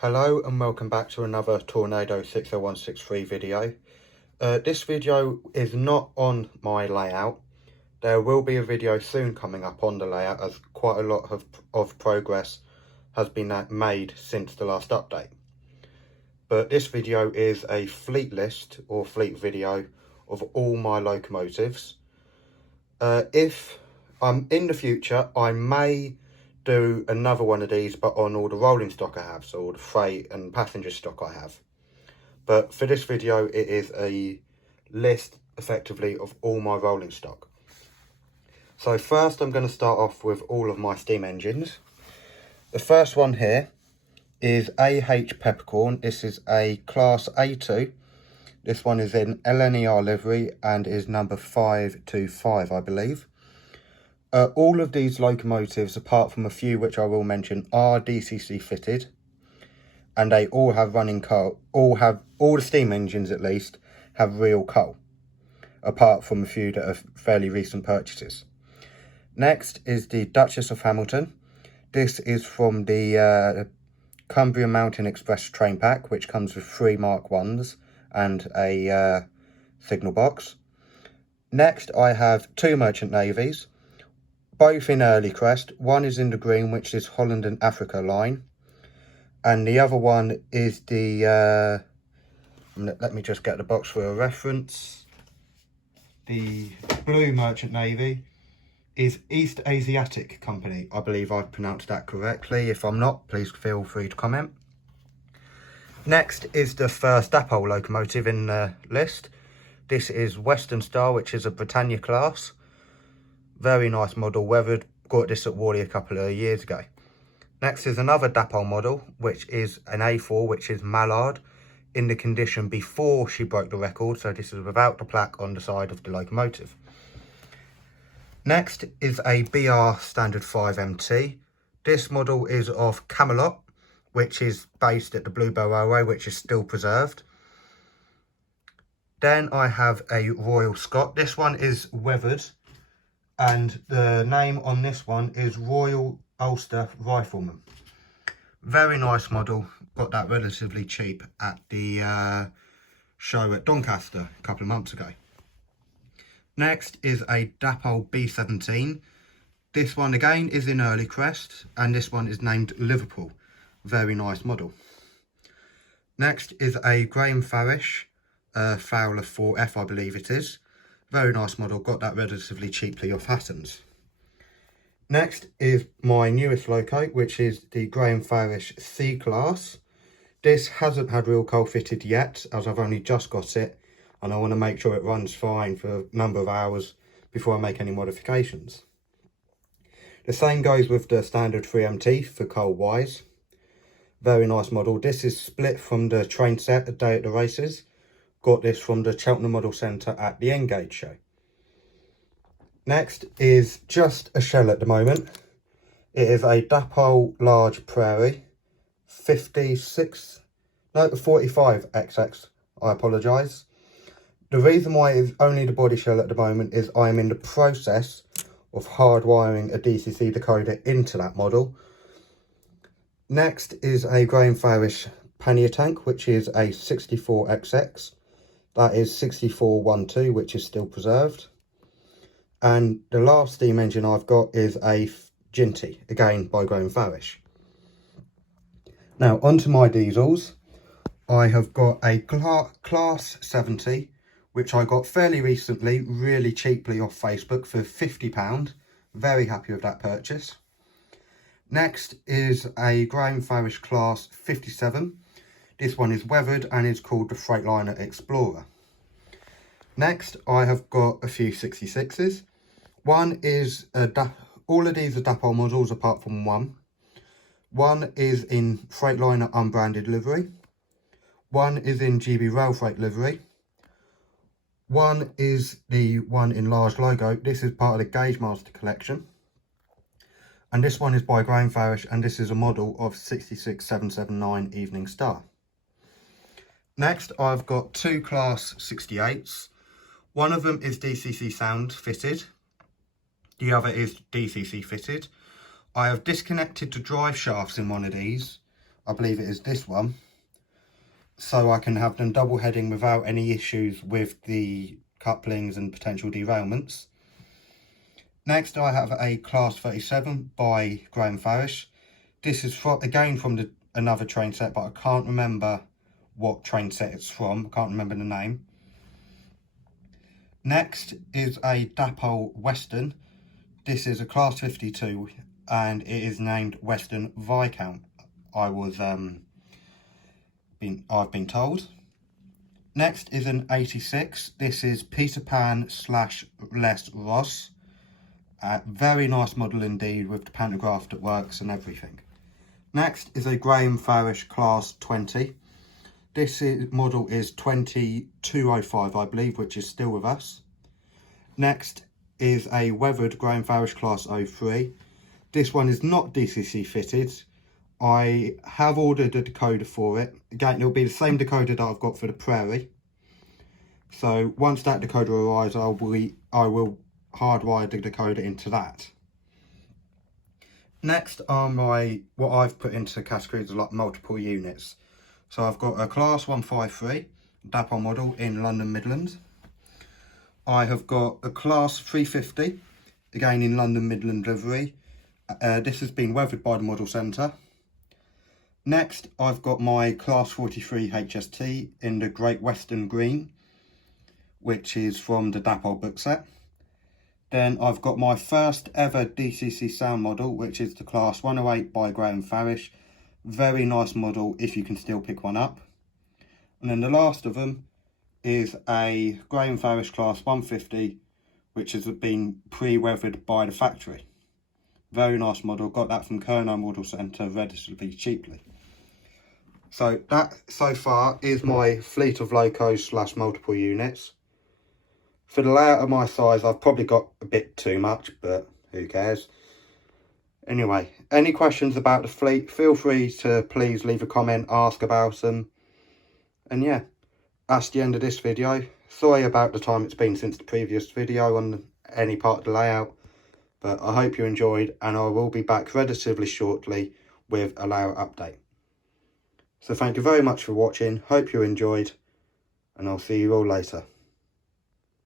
Hello and welcome back to another Tornado 60163 video. This video is not on my layout. There will be a video soon coming up on the layout as quite a lot of progress has been made since the last update. But this video is a fleet list or fleet video of all my locomotives. If I'm in the future, I may do another one of these, but on all the rolling stock I have, so all the freight and passenger stock I have. But for this video, it is a list effectively of all my rolling stock. So first I'm going to start off with all of my steam engines. The first one here is AH Peppercorn. This is a class A2. This one is in LNER livery and is number 525, I believe. All of these locomotives, apart from a few which I will mention, are DCC fitted, and they all have running coal. All the steam engines, at least, have real coal, apart from a few that are fairly recent purchases. Next is the Duchess of Hamilton. This is from the Cumbria Mountain Express train pack, which comes with 3 Mark 1s and a signal box. Next, I have 2 Merchant Navies, both in early crest. One is in the green, which is Holland and Africa line, and the other one is the let me just get the box for a reference. The blue Merchant Navy is East Asiatic Company. I believe I've pronounced that correctly. If I'm not, please feel free to comment. Next is the first depot locomotive in the list. This is Western Star, which is a Britannia class. Very nice model, weathered. Got this at Worley a couple of years ago. Next is another depot model, which is an A4, which is Mallard, in the condition before she broke the record. So this is without the plaque on the side of the locomotive. Next is a BR Standard 5 MT. This model is of Camelot, which is based at the Bluebell Railway, which is still preserved. Then I have a Royal Scot. This one is weathered, and the name on this one is Royal Ulster Rifleman. Very nice model. Got that relatively cheap at the show at Doncaster a couple of months ago. Next is a Dapol B17. This one again is in early crest, and this one is named Liverpool. Very nice model. Next is a Graham Farish Fowler 4F, I believe it is. Very nice model, got that relatively cheaply off Hattons. Next is my newest loco, which is the Graham Farish C-Class. This hasn't had real coal fitted yet, as I've only just got it, and I want to make sure it runs fine for a number of hours before I make any modifications. The same goes with the standard 3MT for coal wise. Very nice model. This is split from the train set a day at the races. Got this from the Cheltenham Model Centre at the Engage show. Next is just a shell at the moment. It is a Dapol Large Prairie 45 XX. I apologise. The reason why it is only the body shell at the moment is I am in the process of hardwiring a DCC decoder into that model. Next is a Graham Farish pannier tank, which is a 64XX. That is 6412, which is still preserved. And the last steam engine I've got is a Ginty, again by Graham Farish. Now onto my diesels. I have got a Class 70, which I got fairly recently, really cheaply off Facebook for £50. Very happy with that purchase. Next is a Graham Farish Class 57. This one is weathered and is called the Freightliner Explorer. Next, I have got a few 66s. One is, all of these are Dapol models apart from one. One is in Freightliner unbranded livery. One is in GB Rail Freight livery. One is the one in large logo. This is part of the Gauge Master collection. And this one is by Graham Farish, and this is a model of 66779 Evening Star. Next, I've got 2 Class 68s. One of them is DCC sound fitted. The other is DCC fitted. I have disconnected the drive shafts in one of these I believe it is this one, so I can have them double heading without any issues with the couplings and potential derailments. Next, I have a Class 37 by Graham Farish. This is again from another train set, but I can't remember what train set it's from. I can't remember the name. Next is a Dapol Western. This is a Class 52 and it is named Western Viscount. I've been told. Next is an 86. This is Peter Pan / Les Ross. Very nice model indeed, with the pantograph that works and everything. Next is a Graham Farish Class 20. This model is 2205, I believe, which is still with us. Next is a weathered Graham Farish Class 03. This one is not DCC fitted. I have ordered a decoder for it. Again, it'll be the same decoder that I've got for the Prairie. So once that decoder arrives, I will hardwire the decoder into that. Next are what I've put into categories like multiple units. So I've got a Class 153 Dapol model in London Midland. I have got a Class 350, again in London Midland livery. This has been weathered by the Model Centre. Next, I've got my Class 43 HST in the Great Western Green, which is from the Dapol book set. Then I've got my first ever DCC sound model, which is the Class 108 by Graham Farish. Very nice model if you can still pick one up. And then the last of them is a Graham Farish Class 150, which has been pre-weathered by the factory. Very nice model, got that from Kerno Model Centre relatively cheaply. So that so far is my fleet of locos / multiple units. For the layout of my size, I've probably got a bit too much, but who cares? Anyway, any questions about the fleet, feel free to please leave a comment, ask about them. And yeah, that's the end of this video. Sorry about the time it's been since the previous video on any part of the layout, but I hope you enjoyed, and I will be back relatively shortly with a layout update. So thank you very much for watching, hope you enjoyed, and I'll see you all later.